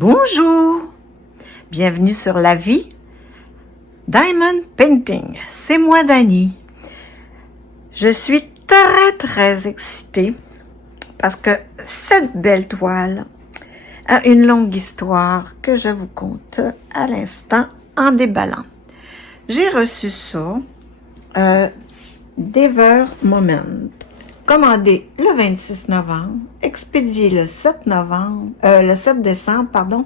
Bonjour, bienvenue sur La Vie Diamond Painting. C'est moi Dani. Je suis très excitée parce que cette belle toile a une longue histoire que je vous conte à l'instant en déballant. J'ai reçu ça d'Ever Moment, commandé le 26 novembre, expédié le 7 décembre, pardon,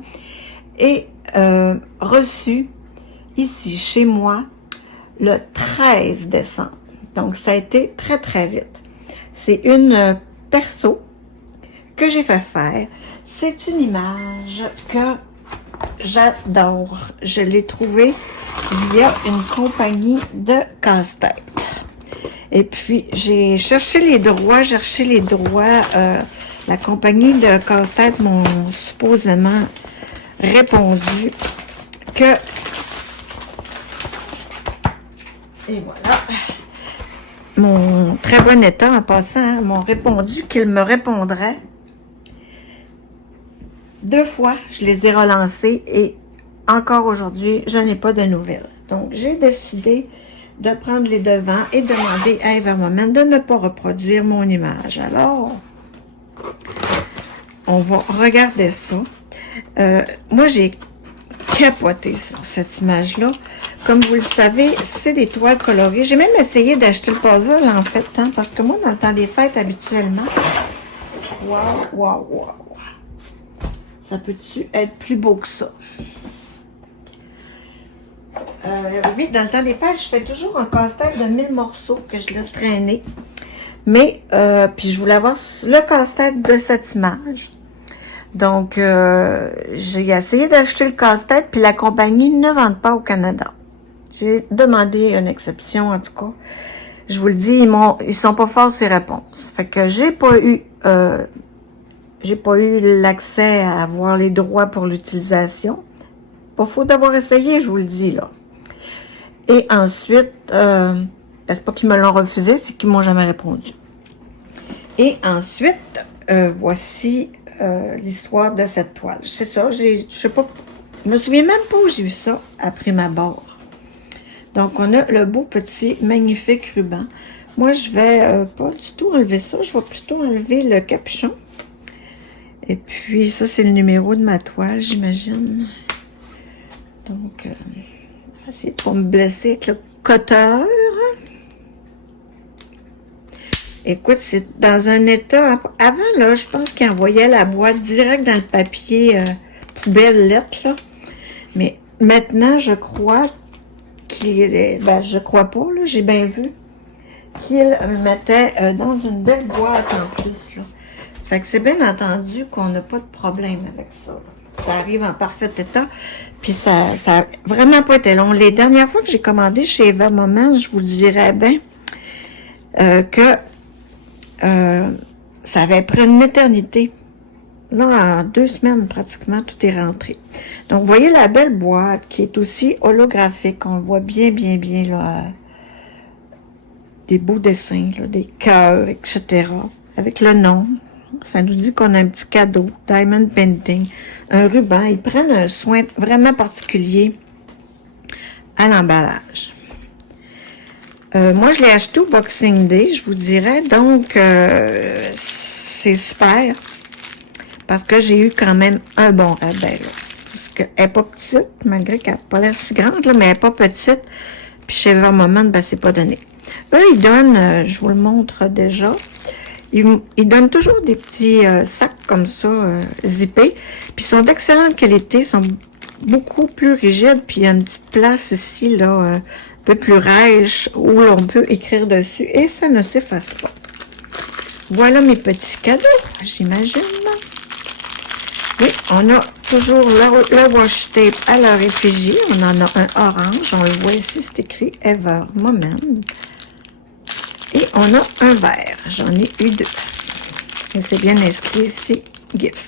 et reçu ici chez moi le 13 décembre. Donc ça a été très vite. C'est une perso que j'ai fait faire. C'est une image que j'adore. Je l'ai trouvée via une compagnie de casse-tête. Et puis, j'ai cherché les droits. La compagnie de casse-tête m'ont supposément répondu que... Et voilà. Mon très bon état, en passant, m'ont répondu qu'ils me répondraient. 2 fois, je les ai relancés et encore aujourd'hui, je n'ai pas de nouvelles. Donc, j'ai décidé de prendre les devants et demander à Ever Moment de ne pas reproduire mon image. Alors, on va regarder ça. Moi, j'ai capoté sur cette image-là. Comme vous le savez, c'est des toiles colorées. J'ai même essayé d'acheter le puzzle, en fait, hein, parce que moi, dans le temps des fêtes, habituellement, wow. Ça peut-tu être plus beau que ça? Oui, dans le temps des fêtes, je fais toujours un casse-tête de 1000 morceaux que je laisse traîner. Mais, puis je voulais avoir le casse-tête de cette image. Donc, j'ai essayé d'acheter le casse-tête, puis la compagnie ne vend pas au Canada. J'ai demandé une exception, en tout cas. Je vous le dis, ils sont pas forts sur les réponses. Fait que j'ai pas eu l'accès à avoir les droits pour l'utilisation. Pas faute d'avoir essayé, je vous le dis, là. Et ensuite, c'est pas qu'ils me l'ont refusé, c'est qu'ils m'ont jamais répondu. Et ensuite, voici l'histoire de cette toile. C'est ça, je sais pas, je me souviens même pas où j'ai vu ça après ma barre. Donc, on a le beau petit magnifique ruban. Moi, je vais pas du tout enlever ça, je vais plutôt enlever le capuchon. Et puis, ça, c'est le numéro de ma toile, j'imagine. Donc, je vais essayer de pas me blesser avec le cutter. Écoute, c'est dans un état... Avant, là, je pense qu'il envoyait la boîte direct dans le papier poubelle lettre, là. Mais maintenant, je crois qu'il... je crois pas, là, j'ai bien vu qu'il le mettait dans une belle boîte en plus, là. Fait que c'est bien entendu qu'on n'a pas de problème avec ça, là. Ça arrive en parfait état. Puis ça a vraiment pas été long. Les dernières fois que j'ai commandé chez Ever Moment, je vous dirais bien que ça avait pris une éternité. Là, en 2 semaines, pratiquement, tout est rentré. Donc, vous voyez la belle boîte qui est aussi holographique. On le voit bien, là. Des beaux dessins, là, des cœurs, etc. Avec le nom. Ça nous dit qu'on a un petit cadeau, Diamond Painting, un ruban. Ils prennent un soin vraiment particulier à l'emballage. Moi, je l'ai acheté au Boxing Day, je vous dirais. Donc, c'est super. Parce que j'ai eu quand même un bon rabais, là. Parce qu'elle n'est pas petite, malgré qu'elle n'a pas l'air si grande, là, mais elle n'est pas petite. Puis chez Ever Moment, ben, c'est pas donné. Eux, ils donnent, je vous le montre déjà, ils donnent toujours des petits sacs comme ça, zippés. Puis ils sont d'excellente qualité, sont beaucoup plus rigides. Puis il y a une petite place ici, là, un peu plus rêche, où l'on peut écrire dessus. Et ça ne s'efface pas. Voilà mes petits cadeaux, j'imagine. Oui, on a toujours le washi tape à leur effigie. On en a un orange. On le voit ici, c'est écrit Ever Moment. Et on a un vert. J'en ai eu 2. Et c'est bien inscrit ici, gift.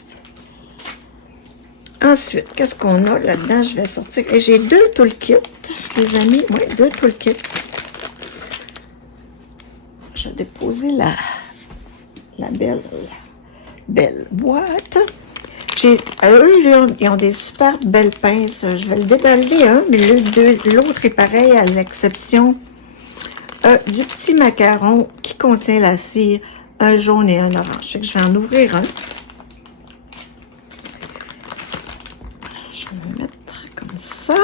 Ensuite, qu'est-ce qu'on a là-dedans? Je vais sortir. Et j'ai 2 toolkits, les amis. Oui, 2 toolkits. Je vais déposer la belle boîte. Ils ont des super belles pinces. Je vais le déballer un, mais l'autre est pareil à l'exception du petit macaron qui contient la cire, un jaune et un orange. Fait que je vais en ouvrir un. Je vais le mettre comme ça.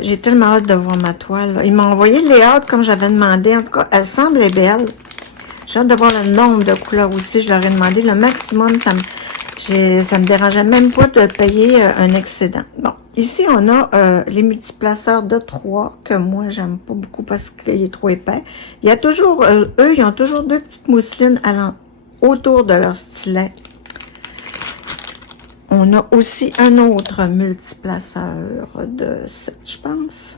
J'ai tellement hâte de voir ma toile. Là. Il m'a envoyé le layout comme j'avais demandé. En tout cas, elle semblait belle. J'ai hâte de voir le nombre de couleurs aussi. Je leur ai demandé le maximum. Ça me dérangeait même pas de payer un excédent. Bon, ici, on a les multiplaceurs de 3 que moi, j'aime pas beaucoup parce qu'il est trop épais. Il y a toujours, eux, ils ont toujours deux petites mousselines autour de leur stylet. On a aussi un autre multiplaceur de 7, je pense.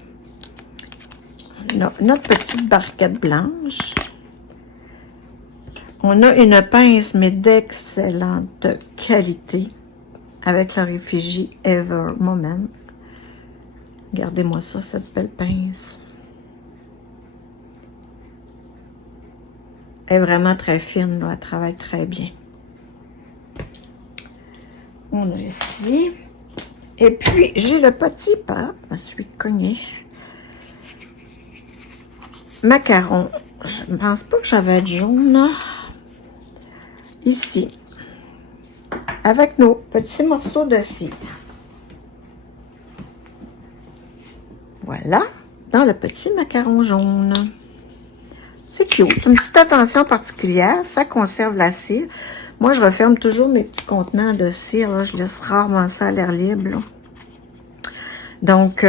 On a notre petite barquette blanche. On a une pince, mais d'excellente qualité, avec la Réfugie Ever Moment. Regardez-moi ça, cette belle pince. Elle est vraiment très fine, là, elle travaille très bien. On a ici. Et puis, j'ai le petit pas, je suis cogné. Macaron. Je ne pense pas que j'avais de jaune, là. Ici. Avec nos petits morceaux de cire. Voilà. Dans le petit macaron jaune. C'est cute. C'est une petite attention particulière. Ça conserve la cire. Moi, je referme toujours mes petits contenants de cire. Là. Je laisse rarement ça à l'air libre. Là. Donc,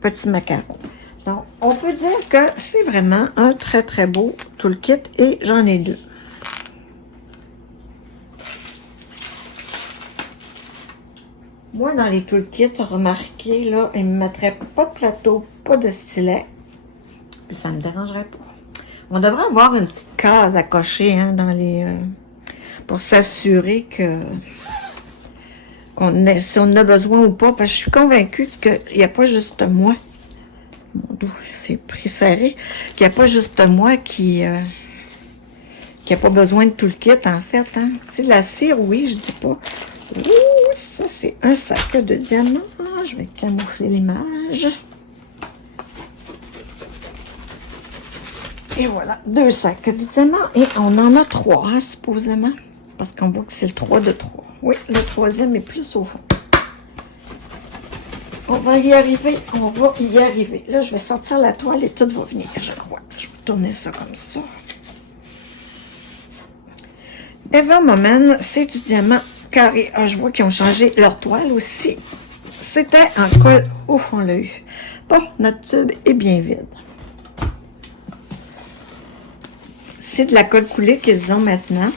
petit macaron. Donc, on peut dire que c'est vraiment un très, très beau toolkit. Et j'en ai deux. Moi, dans les toolkits, remarquez, là, ils ne me mettraient pas de plateau, pas de stylet. Puis ça ne me dérangerait pas. On devrait avoir une petite case à cocher hein, dans les pour s'assurer que si on en a besoin ou pas. Parce que je suis convaincue qu'il n'y a pas juste moi. Mon dos, c'est pris serré. Qu'il n'y a pas juste moi qui n'a pas besoin de tout le kit, en fait. Hein. Tu sais, la cire, oui, je dis pas. Ouh, ça, c'est un sac de diamants. Je vais camoufler l'image. Et voilà, 2 sacs de diamants. Et on en a 3, hein, supposément. Parce qu'on voit que c'est le 3 de 3. Oui, le 3e est plus au fond. On va y arriver, on va y arriver. Là, je vais sortir la toile et tout va venir, je crois. Je vais tourner ça comme ça. Ever Moment, c'est du diamant carré. Ah, je vois qu'ils ont changé leur toile aussi. C'était en colle. Ouf, on l'a eu. Bon, notre tube est bien vide. C'est de la colle coulée qu'ils ont maintenant.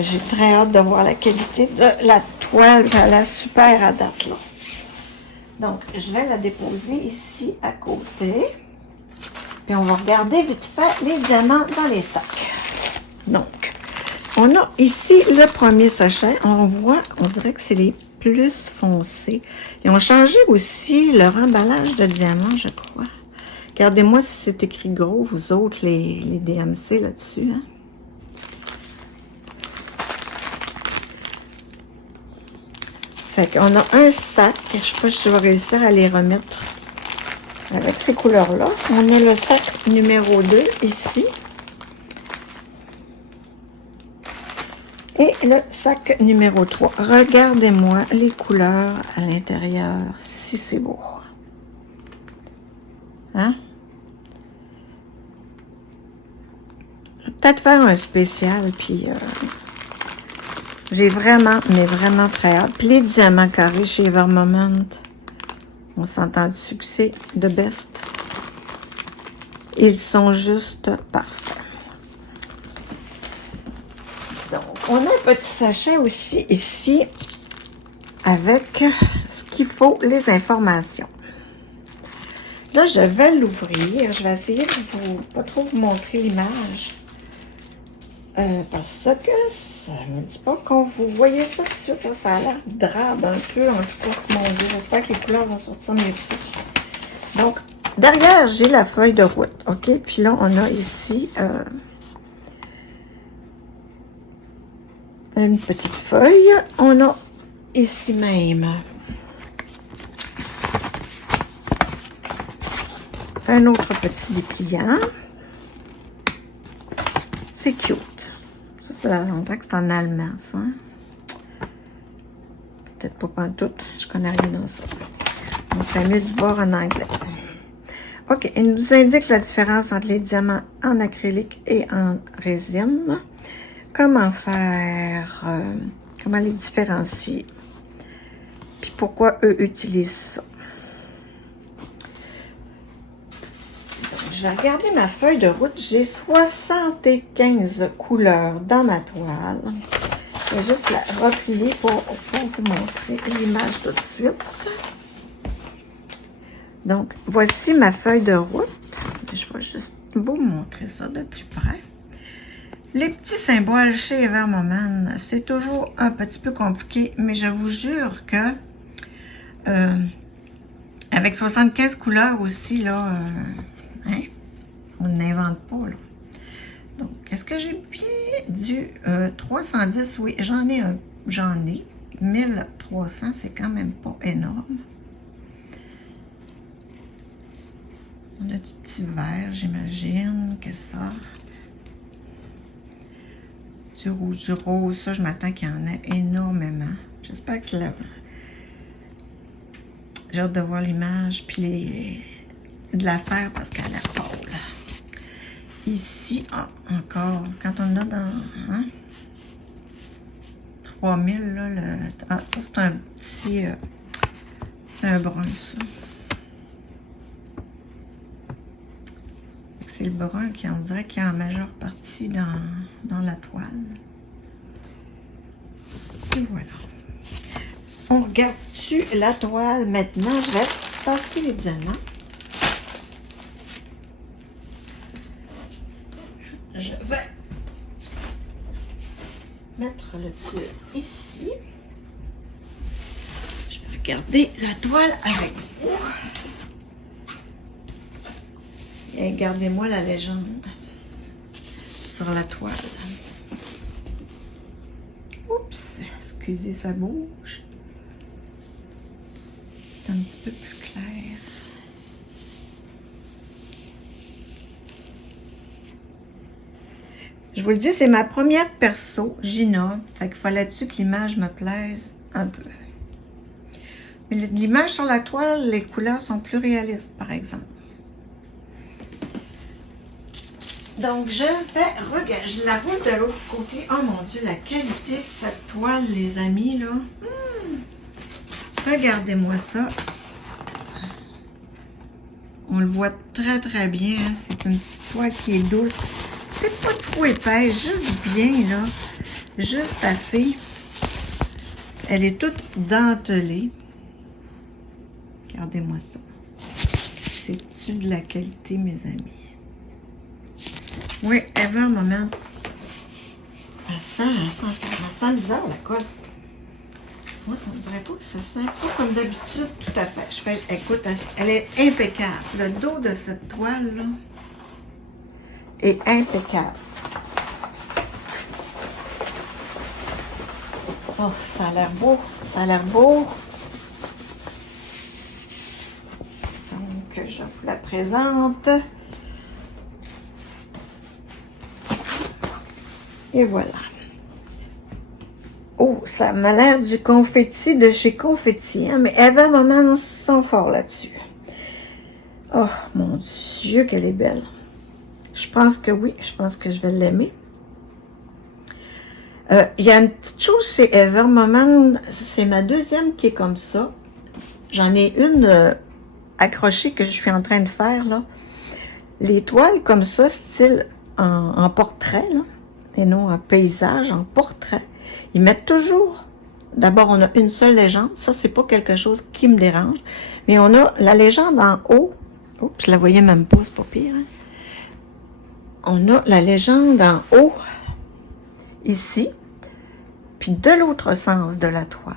J'ai très hâte de voir la qualité de la toile. Ça a l'air super à date, là. Donc, je vais la déposer ici à côté. Puis, on va regarder vite fait les diamants dans les sacs. Donc, on a ici le premier sachet. On voit, on dirait que c'est les plus foncés. Ils ont changé aussi leur emballage de diamants, je crois. Regardez-moi si c'est écrit gros, vous autres, les DMC là-dessus. Hein? Fait qu'on a un sac. Je ne sais pas si je vais réussir à les remettre avec ces couleurs-là. On a le sac numéro 2 ici. Et le sac numéro 3. Regardez-moi les couleurs à l'intérieur, si c'est beau. Hein? Je vais peut-être faire un spécial, puis j'ai vraiment, mais vraiment très hâte. Puis les diamants carrés chez Ever Moment, on s'entend du succès de best. Ils sont juste parfaits. Donc, on a un petit sachet aussi ici avec ce qu'il faut, les informations. Là, je vais l'ouvrir. Je vais essayer de pas trop vous montrer l'image. Parce que ça ne me dit pas quand vous voyez ça, tout sûr que ça a l'air drabe un peu. En tout cas, mon Dieu, j'espère que les couleurs vont sortir mieux que ça. Donc, derrière, j'ai la feuille de route. OK? Puis là, on a ici une petite feuille. On a ici même un autre petit dépliant. C'est cute. Ça, c'est on dirait que c'est en allemand, ça. Hein? Peut-être pas pantoute. Je connais rien dans ça. On serait mis du bord en anglais. OK. Il nous indique la différence entre les diamants en acrylique et en résine. Comment faire, comment les différencier. Puis pourquoi eux utilisent ça. Je vais regarder ma feuille de route. J'ai 75 couleurs dans ma toile. Je vais juste la replier pour vous montrer l'image tout de suite. Donc, voici ma feuille de route. Je vais juste vous montrer ça de plus près. Les petits symboles chez Evermoman, c'est toujours un petit peu compliqué, mais je vous jure que avec 75 couleurs aussi, là, hein, on n'invente pas, là. Donc, est-ce que j'ai bien du 310? Oui, j'en ai. 1300, c'est quand même pas énorme. On a du petit vert, j'imagine que ça. Du rouge, du rose, ça, je m'attends qu'il y en ait énormément. J'espère que c'est là. J'ai hâte de voir l'image, puis de la faire parce qu'elle est pâle. Ici, encore, quand on a dans 3000, là, ça c'est un petit, c'est un brun, ça. C'est le brun qui, on dirait, qui est en majeure partie dans la toile. Et voilà. On regarde-tu la toile maintenant? Je vais passer les diamants. Je vais mettre le tube ici. Je vais regarder la toile avec vous. Et gardez-moi la légende sur la toile. Oups, excusez, ça bouge. C'est un petit peu plus clair. Je vous le dis, c'est ma première perso, Gina. Fait qu'il fallait-tu que l'image me plaise un peu. Mais l'image sur la toile, les couleurs sont plus réalistes, par exemple. Donc, je vais regarder. Je la roule de l'autre côté. Oh mon Dieu, la qualité de cette toile, les amis, là. Regardez-moi ça. On le voit très, très bien. Hein? C'est une petite toile qui est douce. C'est pas trop épaisse, juste bien, là. Juste assez. Elle est toute dentelée. Regardez-moi ça. C'est-tu de la qualité, mes amis? Oui, Evermoman. Elle sent bizarre, la colle. Oui, on dirait pas que ça sent pas comme d'habitude, tout à fait. Écoute, elle est impeccable. Le dos de cette toile-là est impeccable. Oh, ça a l'air beau. Ça a l'air beau. Donc, je vous la présente. Et voilà. Oh, ça m'a l'air du confetti de chez Confetti, hein, mais Evermoman sont forts là-dessus. Oh, mon Dieu, qu'elle est belle. Je pense que oui, je pense que je vais l'aimer. Il y a une petite chose chez Evermoman, c'est ma deuxième qui est comme ça. J'en ai une accrochée que je suis en train de faire, là. Les toiles comme ça, style en portrait, là. Et non en paysage, en portrait. Ils mettent toujours, d'abord on a une seule légende, ça c'est pas quelque chose qui me dérange, mais on a la légende en haut, oups, je la voyais même pas, c'est pas pire, hein? On a la légende en haut, ici, puis de l'autre sens de la toile.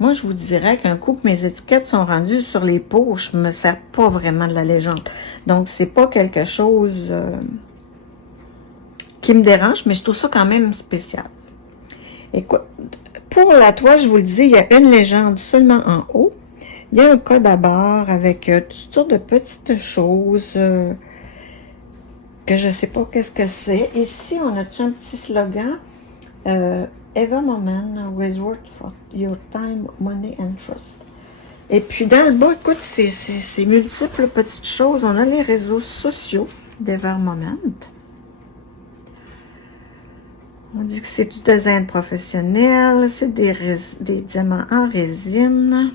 Moi je vous dirais qu'un coup que mes étiquettes sont rendues sur les peaux, je me sers pas vraiment de la légende, donc c'est pas quelque chose... qui qui me dérange, mais je trouve ça quand même spécial. Écoute, pour la toile, je vous le dis, il y a une légende seulement en haut. Il y a un code à barre avec toutes sortes de petites choses que je ne sais pas qu'est-ce que c'est. Ici, on a un petit slogan. Every moment is worth for your time, money and trust. Et puis dans le bas, écoute, c'est multiples petites choses. On a les réseaux sociaux d'Ever Moment. On dit que c'est du design professionnel, c'est des diamants en résine,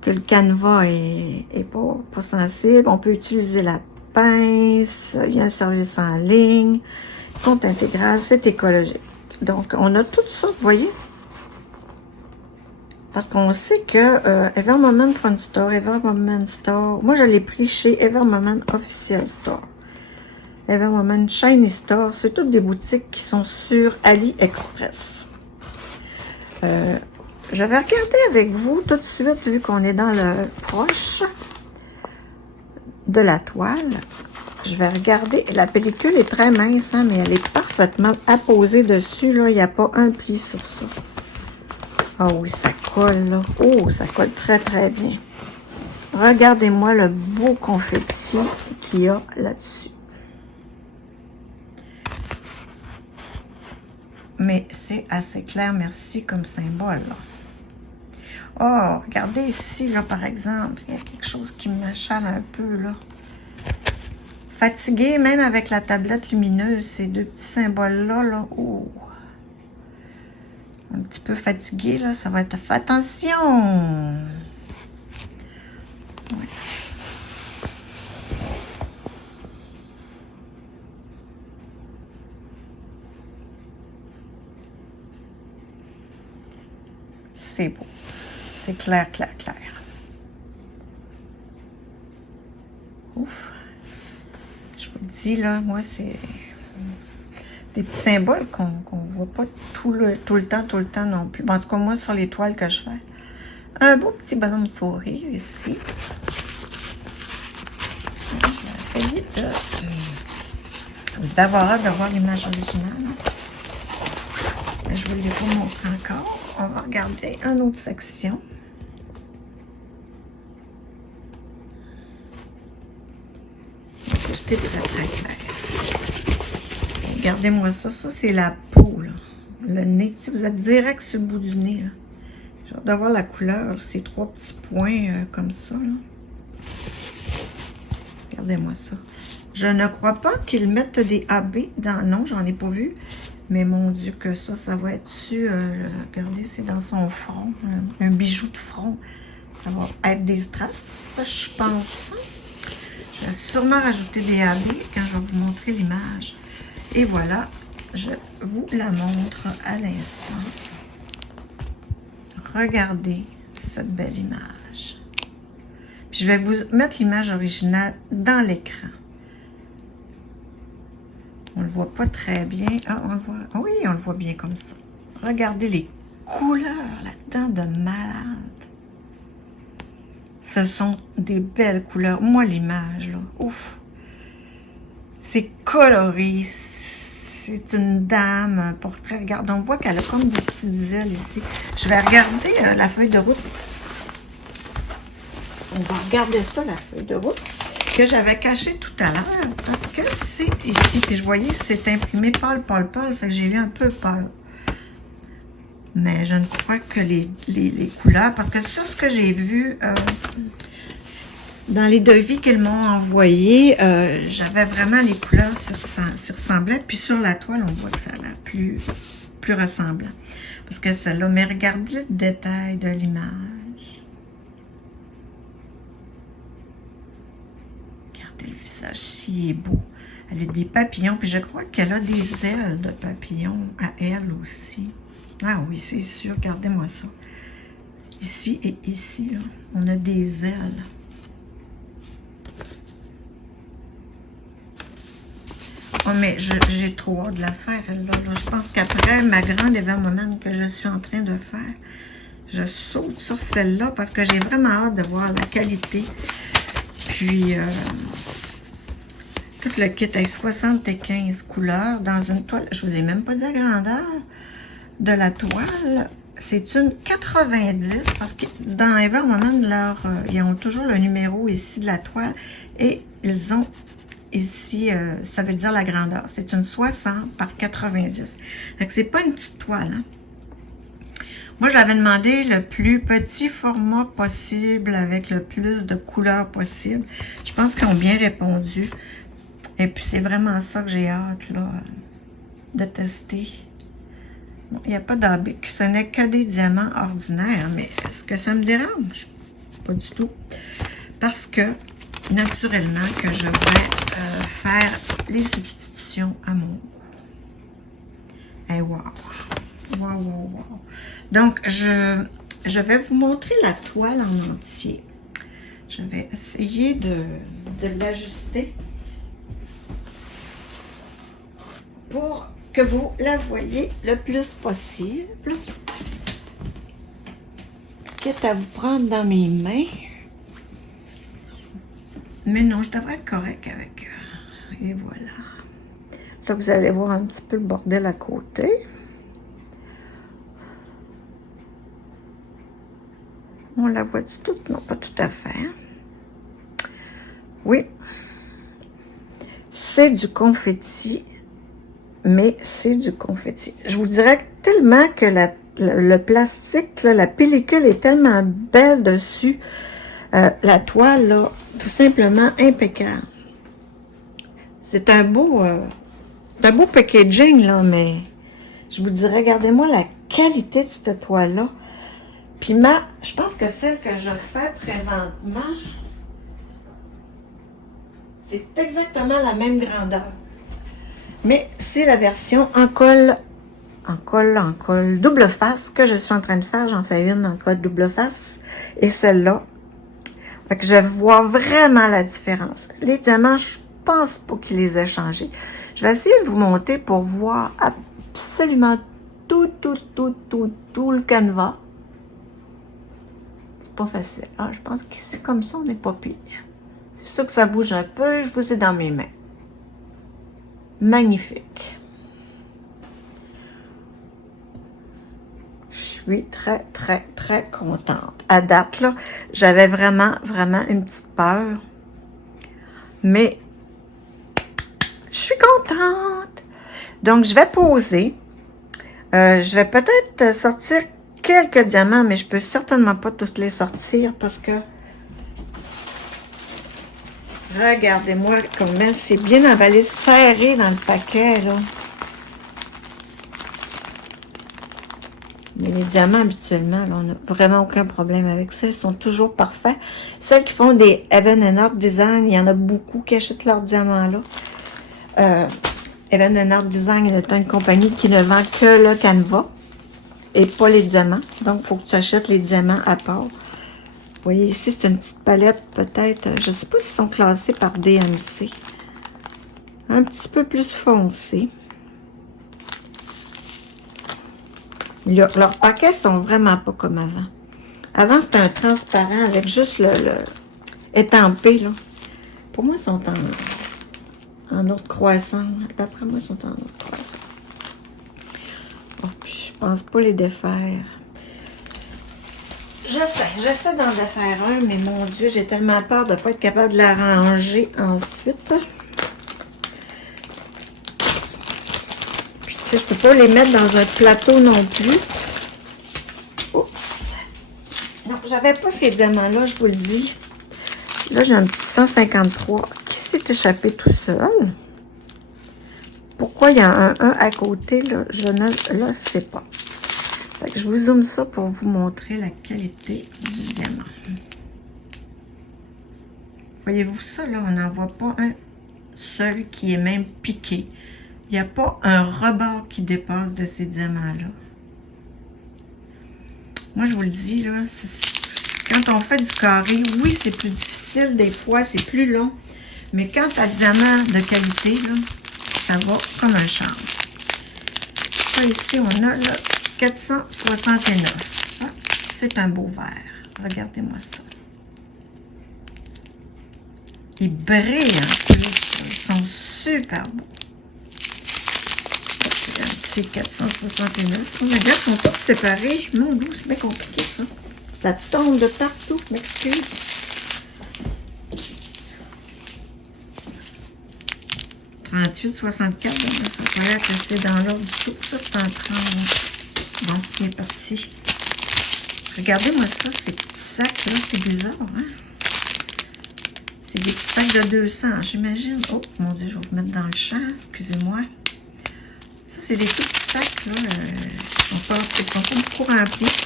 que le canevas est pas sensible. On peut utiliser la pince, il y a un service en ligne, compte intégral, c'est écologique. Donc, on a tout ça, vous voyez? Parce qu'on sait que Ever Moment Fun Store, Ever Moment Store, moi je l'ai pris chez Ever Moment Official Store. Ever Moment Shiny Store, c'est toutes des boutiques qui sont sur AliExpress. Je vais regarder avec vous tout de suite, vu qu'on est dans le proche de la toile. Je vais regarder, la pellicule est très mince, hein, mais elle est parfaitement apposée dessus, là, il n'y a pas un pli sur ça. Ah oui, ça colle, là. Oh, ça colle très, très bien. Regardez-moi le beau confetti qu'il y a là-dessus. Mais c'est assez clair, merci, comme symbole, là. Oh, regardez ici, là, par exemple, il y a quelque chose qui m'achale un peu, là. Fatigué, même avec la tablette lumineuse, ces deux petits symboles-là, là, oh. Un petit peu fatigué, là, ça va être... Fais attention! Ouais. C'est beau. C'est clair, clair, clair. Ouf. Je vous le dis, là, moi, c'est des petits symboles qu'on ne voit pas tout le temps non plus. Bon, en tout cas, moi, sur les toiles que je fais. Un beau petit bonhomme sourire ici. Je vais essayer d'avoir hâte de voir l'image originale. Je vais les vous montrer encore. On va regarder une autre section. C'était très très clair. Regardez-moi ça. Ça, c'est la peau, là. Le nez. Si vous êtes direct sur le bout du nez, là. J'ai hâte de voir la couleur. Ces trois petits points comme ça, là. Regardez-moi ça. Je ne crois pas qu'ils mettent des AB dans... Non, j'en ai pas vu. Mais mon Dieu que ça va être dessus. Regardez, c'est dans son front. Un bijou de front. Ça va être des strass, ça, je pense. Je vais sûrement rajouter des AB quand je vais vous montrer l'image. Et voilà, je vous la montre à l'instant. Regardez cette belle image. Puis je vais vous mettre l'image originale dans l'écran. On le voit pas très bien. Ah, on le voit. Oui, on le voit bien comme ça. Regardez les couleurs là-dedans de malade. Ce sont des belles couleurs. Moi, l'image, là, ouf. C'est coloré. C'est une dame, un portrait. Regarde, on voit qu'elle a comme des petites ailes ici. Je vais regarder la feuille de route. On va regarder ça, la feuille de route, que j'avais cachée tout à l'heure, parce que c'est ici. Puis je voyais c'est imprimé pâle, fait que j'ai eu un peu peur. Mais je ne crois que les couleurs, parce que sur ce que j'ai vu dans les devis qu'elles m'ont envoyé, j'avais vraiment les couleurs s'y ressemblaient. Puis sur la toile, on voit que ça a l'air plus ressemblant. Parce que celle-là, mais regardez le détail de l'image. Regardez le visage, si est beau. Elle a des papillons, puis je crois qu'elle a des ailes de papillons à elle aussi. Ah oui, c'est sûr, regardez-moi ça. Ici et ici, là, on a des ailes. Oh, mais j'ai trop hâte de la faire, elle, là. Je pense qu'après ma grande événement que je suis en train de faire, je saute sur celle-là parce que j'ai vraiment hâte de voir la qualité. Puis, Tout le kit est 75 couleurs dans une toile. Je vous ai même pas dit la grandeur de la toile. C'est une 90 parce que dans Everwoman, ils ont toujours le numéro ici de la toile et ils ont ici, ça veut dire la grandeur. C'est une 60 par 90. Donc, c'est pas une petite toile. Hein? Moi, j'avais demandé le plus petit format possible avec le plus de couleurs possible. Je pense qu'ils ont bien répondu. Et puis, c'est vraiment ça que j'ai hâte là, de tester. Bon, il n'y a pas d'abic. Ce n'est que des diamants ordinaires. Mais est-ce que ça me dérange? Pas du tout. Parce que, naturellement, que je vais faire les substitutions à mon goût. Et wow! Wow, wow, wow. Donc, je vais vous montrer la toile en entier. Je vais essayer de l'ajuster pour que vous la voyez le plus possible. Quitte à vous prendre dans mes mains. Mais non, je devrais être correct avec. Et voilà. Là, vous allez voir un petit peu le bordel à côté. On la voit du tout? Non, pas tout à fait. Oui. C'est du confetti, mais c'est du confetti. Je vous dirais tellement que le plastique, là, la pellicule est tellement belle dessus. La toile, là, tout simplement impeccable. C'est un beau packaging, là, mais je vous dirais, regardez-moi la qualité de cette toile-là. Puis je pense que celle que je fais présentement, c'est exactement la même grandeur. Mais c'est la version en colle double face que je suis en train de faire. J'en fais une en colle double face. Et celle-là. Fait que je vois vraiment la différence. Les diamants, je pense pas qu'ils les aient changés. Je vais essayer de vous monter pour voir absolument tout le canevas. Pas facile. Ah, je pense que c'est comme ça, on n'est pas pire. C'est sûr que ça bouge un peu, je vous ai dans mes mains. Magnifique. Je suis très contente. À date, là, j'avais vraiment une petite peur. Mais, je suis contente. Donc, je vais poser. Je vais peut-être sortir quelques diamants, mais je peux certainement pas tous les sortir parce que regardez-moi comment c'est bien emballé, serré dans le paquet, là. Mais les diamants, habituellement, là, on n'a vraiment aucun problème avec ça. Ils sont toujours parfaits. Celles qui font des Even & Art Design, il y en a beaucoup qui achètent leurs diamants, là. Even & Art Design est une compagnie qui ne vend que le canevas et pas les diamants. Donc, il faut que tu achètes les diamants à part. Vous voyez ici, c'est une petite palette peut-être. Je ne sais pas s'ils sont classés par DMC. Un petit peu plus foncé. Leurs paquets sont vraiment pas comme avant. Avant, c'était un transparent avec juste le étampé, là. Pour moi, ils sont en autre croissant. D'après moi, ils sont en autre croissant. Oh, puis je pense pas les défaire. J'essaie d'en défaire un, mais mon Dieu, j'ai tellement peur de ne pas être capable de la ranger ensuite. Puis, tu sais, je peux pas les mettre dans un plateau non plus. Oups. Non, j'avais pas ces diamants-là, je vous le dis. Là, j'ai un petit 153 qui s'est échappé tout seul. Pourquoi il y a un 1 à côté, là, je ne le sais pas. Fait que je vous zoome ça pour vous montrer la qualité du diamant. Voyez-vous ça, là, on n'en voit pas un seul qui est même piqué. Il n'y a pas un rebord qui dépasse de ces diamants-là. Moi, je vous le dis, là, quand on fait du carré, oui, c'est plus difficile, des fois, c'est plus long. Mais quand tu as diamant de qualité, là, ça va comme un charme. Ça, ici, on a, là, 469. Ah, c'est un beau vert. Regardez-moi ça. Il brille en plus. sont super beaux. Un petit 469. Oh my god, ils sont tous séparés. Mon Dieu, c'est bien compliqué ça. Ça tombe de partout, je m'excuse. « 38,64 donc ça pourrait être assez dans l'ordre du tout. Ça, c'est en 30. Bon, il est parti. Regardez-moi ça, ces petits sacs-là, c'est bizarre, hein? C'est des petits sacs de 200, j'imagine. Oh, mon Dieu, je vais vous mettre dans le champ, excusez-moi. Ça, c'est des tout petits sacs, là. Ils sont pas beaucoup remplis.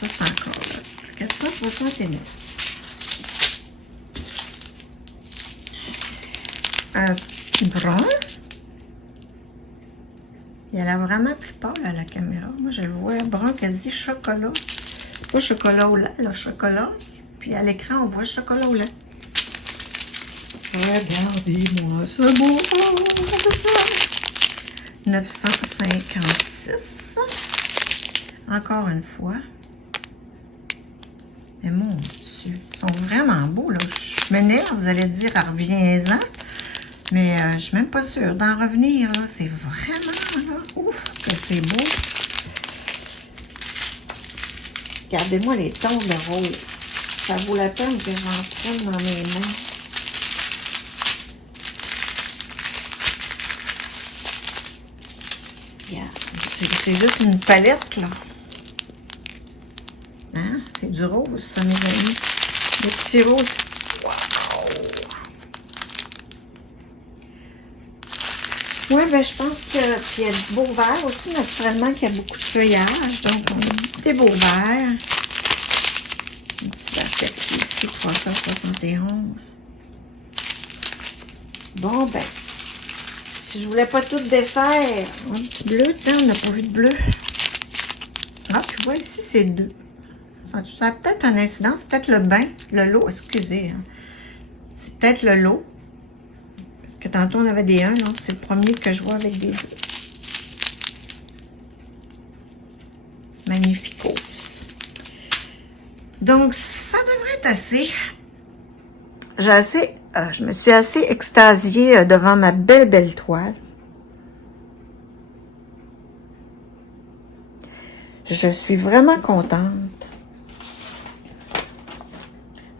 Ça, c'est encore là. 469. Brun. Il a l'air vraiment plus pâle à la caméra. Moi, je le vois brun quasi chocolat. Pas chocolat au lait, là, chocolat. Puis à l'écran, on voit chocolat au lait. Regardez-moi ce beau. 956. Encore une fois. Mais mon Dieu, ils sont vraiment beaux, là. Je m'énerve, vous allez dire, reviens-en. Mais je suis même pas sûre d'en revenir, là. C'est vraiment, là, ouf, que c'est beau. Regardez-moi les tons de rose. Ça vaut la peine que j'en prenne dans mes mains. C'est juste une palette, là. Hein? C'est du rose, ça, mes amis. Le petit rose. Oui, ben je pense que puis il y a du beau vert aussi, naturellement, qu'il y a beaucoup de feuillage. Donc, des beaux verts. Une petite barquette ici, 371. Bon, ben, si je voulais pas tout défaire, un petit bleu, tiens, on n'a pas vu de bleu. Ah, tu vois, ici, c'est 2. Ça a peut-être un incident, c'est peut-être le bain, le lot, excusez. Hein. C'est peut-être le lot. Parce que tantôt, on avait des 1, donc c'est le premier que je vois avec des 2. Magnificos. Donc, ça devrait être assez. Je me suis assez extasiée devant ma belle toile. Je suis vraiment contente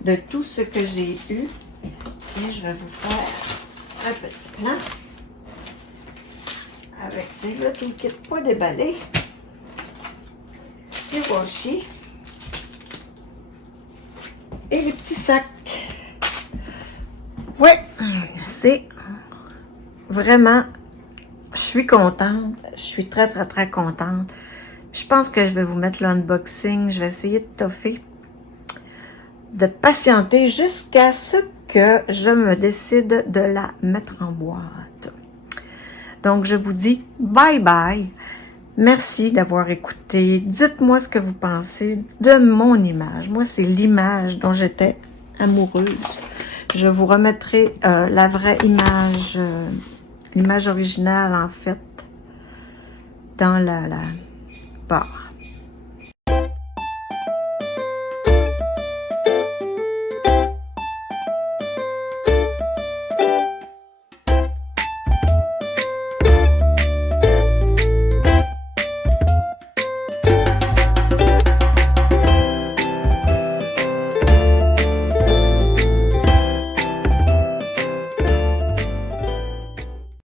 de tout ce que j'ai eu. Tiens, je vais vous faire un petit plan. Avec, tiens, là, tout le kit pas déballé. Les washi. Et les petits sacs. Oui, c'est vraiment, je suis contente. Je suis très contente. Je pense que je vais vous mettre l'unboxing. Je vais essayer de toffer, de patienter jusqu'à ce que je me décide de la mettre en boîte. Donc, je vous dis bye bye. Merci d'avoir écouté. Dites-moi ce que vous pensez de mon image. Moi, c'est l'image dont j'étais amoureuse. Je vous remettrai la vraie image, l'image originale, en fait, dans la barre.